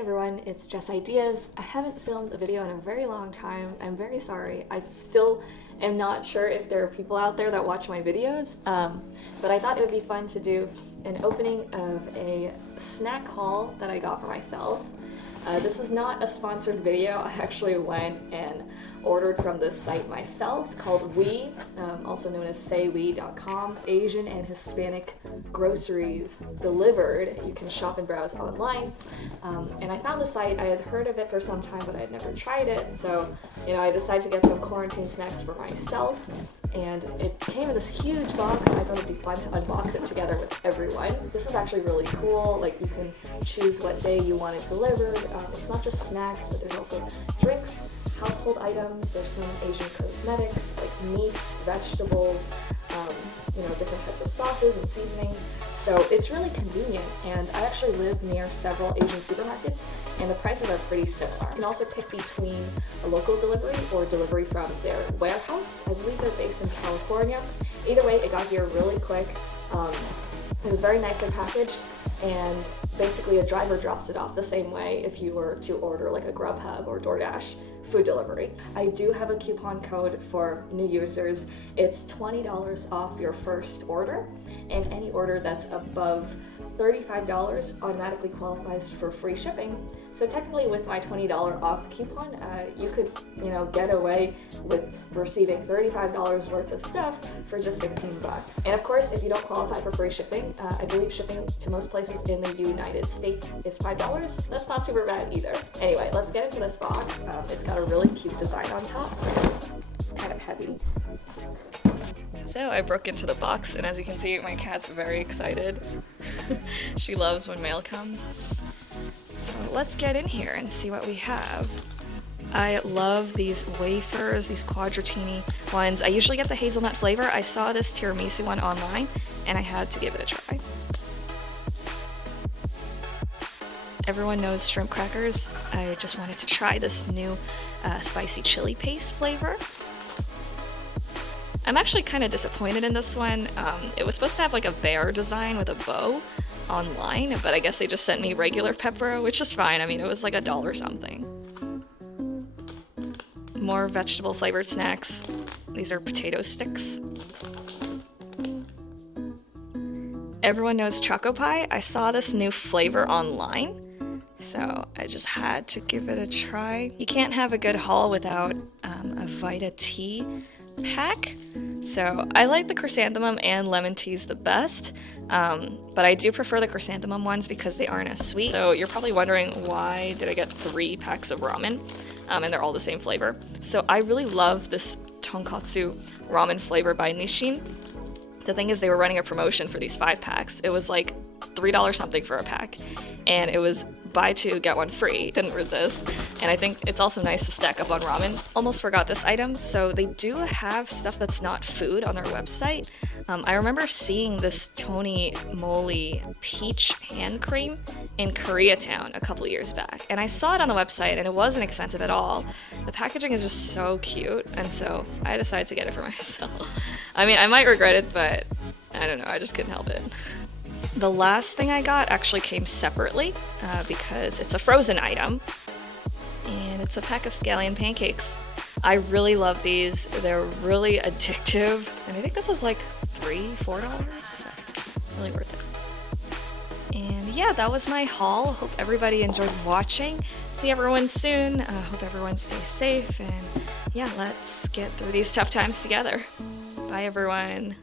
everyone, it's Jess Ideas. I haven't filmed a video in a very long time. I'm very sorry. I still am not sure if there are people out there that watch my videos, but I thought it would be fun to do an opening of a snack haul that I got for myself. This is not a sponsored video. I actually went and ordered from this site myself. It's called SayWeee, also known as SayWeee.com. Asian and Hispanic groceries delivered. You can shop and browse online. And I found the site. I had heard of it for some time, but I had never tried it. So, I decided to get some quarantine snacks for myself. And it came in this huge box. I thought it'd be fun to unbox it together with everyone. This is actually really cool. Like, you can choose what day you want it delivered. It's not just snacks, but there's also drinks, household items. There's some Asian cosmetics like meats, vegetables, different types of sauces and seasonings. So it's really convenient, and I actually live near several Asian supermarkets, and the prices are pretty similar. You can also pick between a local delivery or delivery from their warehouse. I believe they're based in California. Either way, it got here really quick. It was very nicely packaged, and basically a driver drops it off the same way if you were to order like a Grubhub or DoorDash food delivery. I do have a coupon code for new users. It's $20 off your first order, and any order that's above $35 automatically qualifies for free shipping. So technically with my $20 off coupon, you could, get away with receiving $35 worth of stuff for just 15 bucks. And of course, if you don't qualify for free shipping, I believe shipping to most places in the United States is $5. That's not super bad either. Anyway, let's get into this box. It's got a really cute design on top. It's kind of heavy. So I broke into the box, and as you can see, my cat's very excited. She loves when mail comes. So let's get in here and see what we have. I love these wafers, these quadratini ones. I usually get the hazelnut flavor. I saw this tiramisu one online, and I had to give it a try. Everyone knows shrimp crackers. I just wanted to try this new spicy chili paste flavor. I'm actually kind of disappointed in this one. It was supposed to have like a bear design with a bow online, but I guess they just sent me regular pepper, which is fine. I mean, it was like $1 something. More vegetable flavored snacks. These are potato sticks. Everyone knows Choco Pie. I saw this new flavor online, so I just had to give it a try. You can't have a good haul without a Vita tea pack. So I like the chrysanthemum and lemon teas the best, but I do prefer the chrysanthemum ones because they aren't as sweet. So you're probably wondering, why did I get 3 packs of ramen, and they're all the same flavor. So I really love this tonkatsu ramen flavor by Nissin. The thing is, they were running a promotion for these 5 packs. It was like $3 something for a pack, and it was buy 2 get 1 free. Didn't resist. And I think it's also nice to stack up on ramen. Almost forgot this item. So they do have stuff that's not food on their website. I remember seeing this Tony Moly peach hand cream in Koreatown a couple years back, and I saw it on the website, and it wasn't expensive at all. The packaging is just so cute, and so I decided to get it for myself. I mean, I might regret it, but I don't know, I just couldn't help it. The last thing I got actually came separately because it's a frozen item, and it's a pack of Scallion Pancakes. I really love these. They're really addictive, and I think this was like $3-4, so really worth it. And yeah, that was my haul. Hope everybody enjoyed watching. See everyone soon. Hope everyone stays safe, and yeah, let's get through these tough times together. Bye everyone.